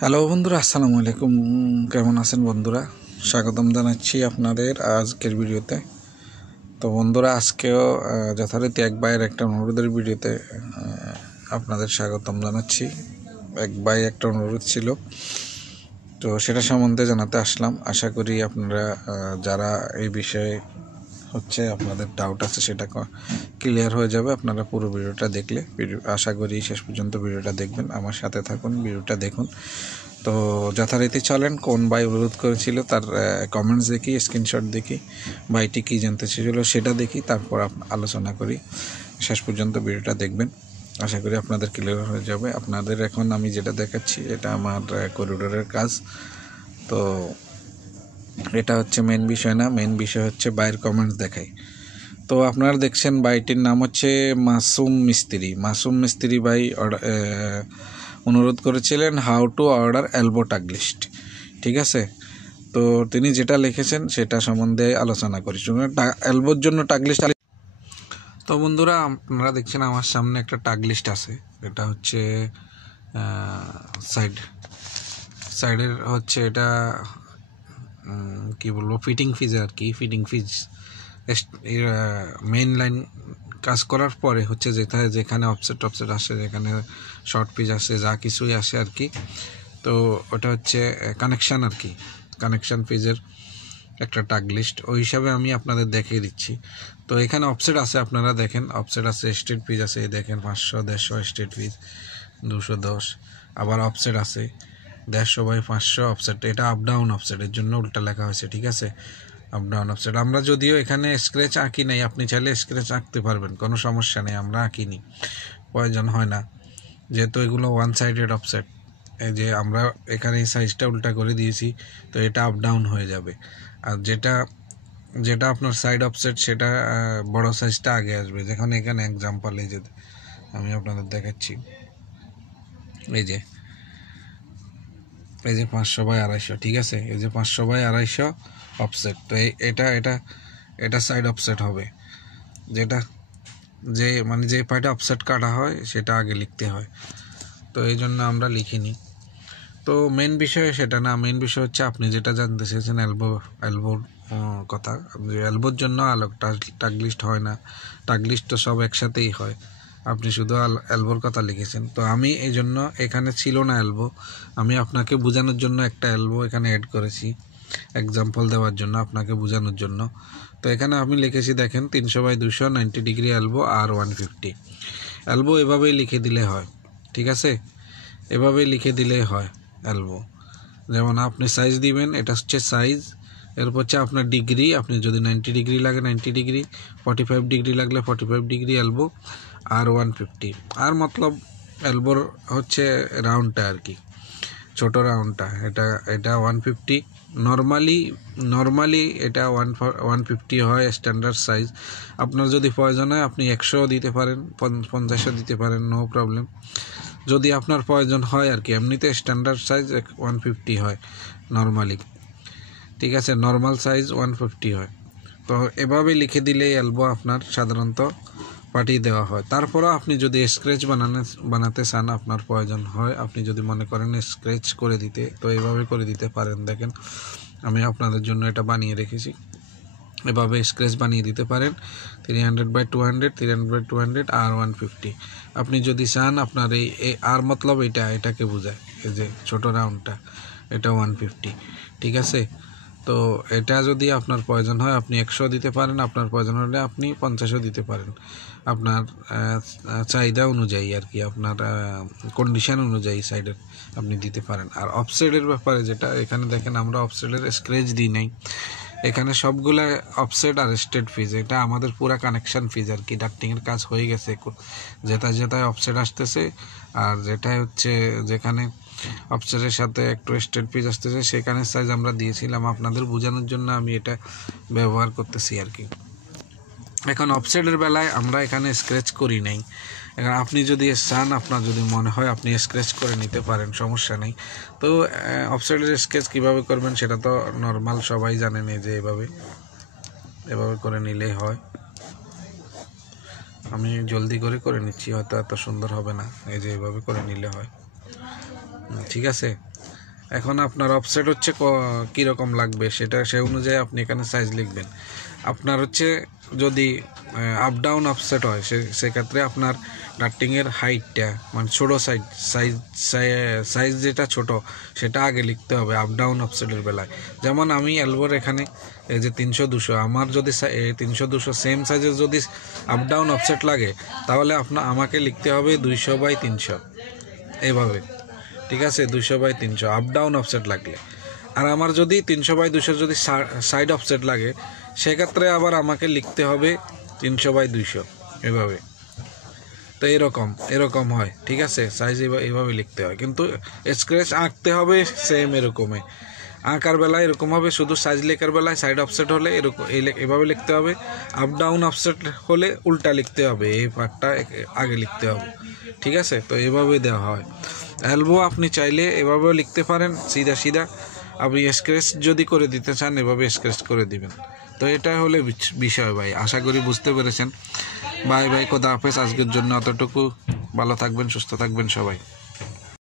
Hello বন্ধুরা, আসসালামু আলাইকুম। কেমন আছেন বন্ধুরা? স্বাগতম জানাচ্ছি আপনাদের আজকের ভিডিওতে। তো বন্ধুরা, আজকেও যথারীতি এক ভাইয়ের একটা অনুরোধের ভিডিওতে আপনাদের স্বাগতম জানাচ্ছি। এক ভাই একটা অনুরোধ ছিল, তো সেটা সম্বন্ধে জানাতে আসলাম। আশা করি আপনারা যারা এই বিষয়ে আপনাদের ডাউট আছে সেটা ক্লিয়ার হয়ে যাবে আপনারা পুরো ভিডিওটা দেখলে। আশা করি শেষ পর্যন্ত ভিডিওটা দেখবেন, আমার সাথে থাকুন, ভিডিওটা দেখুন। তো যথারীতি চলেন, কোন ভাই অনুরোধ করেছিল তার কমেন্টস দেখি, স্ক্রিনশট দেখি, ভাইটি কী জানতে চেয়েছিল সেটা দেখি, তারপর আলোচনা করি। শেষ পর্যন্ত ভিডিওটা দেখবেন, আশা করি আপনাদের ক্লিয়ার হয়ে যাবে। আপনাদের এখন আমি যেটা দেখাচ্ছি এটা আমার করিডোরের কাজ। তো এটা হচ্ছে মেন বিষয় না, মেন বিষয় হচ্ছে বাইরের কমেন্টস দেখাই। তো আপনারা দেখছেন বাইটির নাম হচ্ছে মাসুম মিস্ত্রি। মাসুম মিস্ত্রি ভাই অনুরোধ করেছিলেন how to order elbow tag list. ঠিক আছে, তো তিনি যেটা লিখেছেন সেটা সম্বন্ধে আলোচনা করি। এলবোর জন্য টাগ লিস্ট। তো বন্ধুরা, আপনারা দেখছেন আমার সামনে একটা টাগ লিস্ট আছে। এটা হচ্ছে সাইডের হচ্ছে এটা কি বলবো, ফিটিং ফিজ আর কি। ফিটিং ফিজ মেইন লাইন কাজ করার পরে হচ্ছে যেখানে অফসেট আসে, যেখানে শর্ট পিচ আসে, যা কিছুই আসে আর কি। তো ওটা হচ্ছে কানেকশান আর কি, কানেকশান ফিজের একটা টাগ লিস্ট। ওই হিসাবে আমি আপনাদের দেখিয়ে দিচ্ছি। তো এখানে অফসেট আছে, আপনারা দেখেন অফসেট আছে, স্ট্রেট পিচ আছে, দেখেন 500, 150 স্ট্রেট পিচ, 210। আবার অফসেট আছে 150/500 অফসেট। এটা আপ ডাউন অফসেটের জন্য উল্টা লেখা হয়েছে, ঠিক আছে, আপ ডাউন অফসেট। আমরা যদিও এখানে স্ক্র্যাচ আঁকি নাই, আপনি চাইলে স্ক্র্যাচ আঁকতে পারবেন, কোনো সমস্যা নেই, আমরা আঁকিনি, প্রয়োজন হয় না, যেহেতু এগুলো ওয়ান সাইডেড অফসেট। এই যে আমরা এখানে এই সাইজটা উল্টা করে দিয়েছি, তো এটা আপ ডাউন হয়ে যাবে। আর যেটা আপনার সাইড অফসেট সেটা বড় সাইজটা আগে আসবে। যেখানে এখানে এক্সাম্পল এই যে আমি আপনাদের দেখাচ্ছি, এই যে 500/250, ঠিক আছে, এই যে 500/250 অফসেট। তো এটা সাইড অফসেট হবে, যেটা যে পার্টে অফসেট কাটা হয় সেটা আগে লিখতে হয়, তো এই জন্য আমরা লিখিনি। তো মেন বিষয় সেটা না, মেন বিষয় হচ্ছে আপনি যেটা জানতে চেয়েছেন এলবোর কথা। এলবোর জন্য টাগ লিস্ট হয় না, টাগ লিস্ট তো সব একসাথেই হয়। আপনি শুধু এলবোর কথা লিখেছেন, তো আমি এই জন্য এখানে ছিল না এলবো, আমি আপনাকে বোঝানোর জন্য একটা এলবো এখানে অ্যাড করেছি, এক্সাম্পল দেওয়ার জন্য, আপনাকে বোঝানোর জন্য। তো এখানে আমি লিখেছি, দেখেন 300/200 90 ডিগ্রি এলবো আর 150 এলবো। এভাবেই লিখে দিলে হয়, ঠিক আছে, এভাবেই লিখে দিলে হয় এলবো। যেমন আপনি সাইজ দিবেন, এটা হচ্ছে সাইজ, এরপর হচ্ছে আপনার ডিগ্রি, আপনি যদি 90 ডিগ্রি লাগে 90 ডিগ্রি, 45 ডিগ্রি লাগলে 45 ডিগ্রি এলবো, আর 150। আর মতলব এলবোর হচ্ছে রাউন্ডটা আর কি, ছোটো রাউন্ডটা, এটা 150। নর্মালি এটা 150 হয় স্ট্যান্ডার্ড সাইজ। আপনার যদি প্রয়োজন হয় আপনি 100 দিতে পারেন, 50 দিতে পারেন, নো প্রবলেম। যদি আপনার প্রয়োজন হয় আর কি, এমনিতে স্ট্যান্ডার্ড সাইজ 150 হয় নর্মালি, ঠিক আছে, নর্মাল সাইজ 150 হয়। তো এভাবে লিখে দিলেই এলবো আপনার সাধারণত পাঠিয়ে দেওয়া হয়। তারপরও আপনি যদি স্ক্র্যাচ বানাতে চান, আপনার প্রয়োজন হয়, আপনি যদি মনে করেন স্ক্র্যাচ করে দিতে, তো এভাবে করে দিতে পারেন। দেখেন আমি আপনাদের জন্য এটা বানিয়ে রেখেছি, এভাবে স্ক্র্যাচ বানিয়ে দিতে পারেন। 300/200, 300/200 আর 150। আপনি যদি চান আপনার এই আর মতলব এটাকে বোঝায়, এই যে ছোটো রাউন্ডটা, এটা 150, ঠিক আছে। তো এটা যদি আপনার প্রয়োজন হয় আপনি 100 দিতে পারেন, আপনার প্রয়োজন হলে আপনি 50 দিতে পারেন, আপনার চাহিদা অনুযায়ী আর কি, আপনার কন্ডিশন অনুযায়ী সাইডের আপনি দিতে পারেন। আর অফসেটের ব্যাপারে যেটা, এখানে দেখেন আমরা অফসেটের স্ক্র্যাচ দিই নাই, এখানে সবগুলা অফসেট আর স্ট্রেট ফিজ, এটা আমাদের পুরা কানেকশান ফিজ আর কি। ডাক্টিংয়ের কাজ হয়ে গেছে, যেটায় অফসেট আসতেছে, আর যেটাই হচ্ছে যেখানে অফসেটের সাথে একটু স্ট্রেট পিচ আসতেছে সেখানে সাইজ আমরা দিয়েছিলাম, আপনাদের বোঝানোর জন্য আমি এটা ব্যবহার করতেছি আর কি। এখন অফসেটের বেলায় আমরা এখানে স্ক্র্যাচ করি নাই। এখন আপনি যদি চান, আপনার যদি মনে হয় আপনি স্ক্র্যাচ করে নিতে পারেন, সমস্যা নেই। তো অফসেটের স্কেচ কীভাবে করবেন সেটা তো নর্মাল সবাই জানেন, এই যে এভাবে করে নিলেই হয়। আমি জলদি করে নিচ্ছি, হয়তো এত সুন্দর হবে না, এই যে এভাবে করে নিলে হয়, ঠিক আছে। এখন আপনার অফসেট হচ্ছে কীরকম লাগবে সেটা সে অনুযায়ী আপনি এখানে সাইজ লিখবেন। আপনার হচ্ছে যদি আপ ডাউন অফসেট হয় সেক্ষেত্রে আপনার ডার্টিংয়ের হাইটটা মানে ছোটো সাইজ যেটা ছোট সেটা আগে লিখতে হবে আপ ডাউন অফসেটের বেলায়। যেমন আমি এলবোর এখানে এই যে 300-200, আমার যদি 300-200 সেম সাইজের যদি আপ ডাউন অফসেট লাগে তাহলে আমাকে লিখতে হবে 200/300 এইভাবে, ঠিক আছে? 200/300 আপ ডাউন অফসেট লাগলে। আর আমার যদি 300/200 যদি সাইড অফসেট লাগে সেক্ষেত্রে আবার আমাকে লিখতে হবে 300/200 এভাবে। তো এরকম হয়, ঠিক আছে? সাইজ এইভাবে লিখতে হয়, কিন্তু স্ক্র্যাচ আঁকতে হবে সেম এরকমই। আঁকার বেলায় এরকম হবে, শুধু সাইজ লেখার বেলায় সাইড অফসেট হলে এরকম এভাবে লিখতে হবে, আপ ডাউন অফসেট হলে উল্টা লিখতে হবে, এই পার্টটা আগে লিখতে হবে, ঠিক আছে? তো এভাবে দেওয়া হয়। এলবো আপনি চাইলে এভাবেও লিখতে পারেন সিধা। আপনি স্ক্র্যাচ যদি করে দিতে চান এভাবে স্ক্র্যাচ করে দিবেন। তো এটা হলে বিষয় ভাই, আশা করি বুঝতে পেরেছেন। বাই বাই, খোদা হাফেজ। আজকের জন্য অতটুকু। ভালো থাকবেন, সুস্থ থাকবেন সবাই।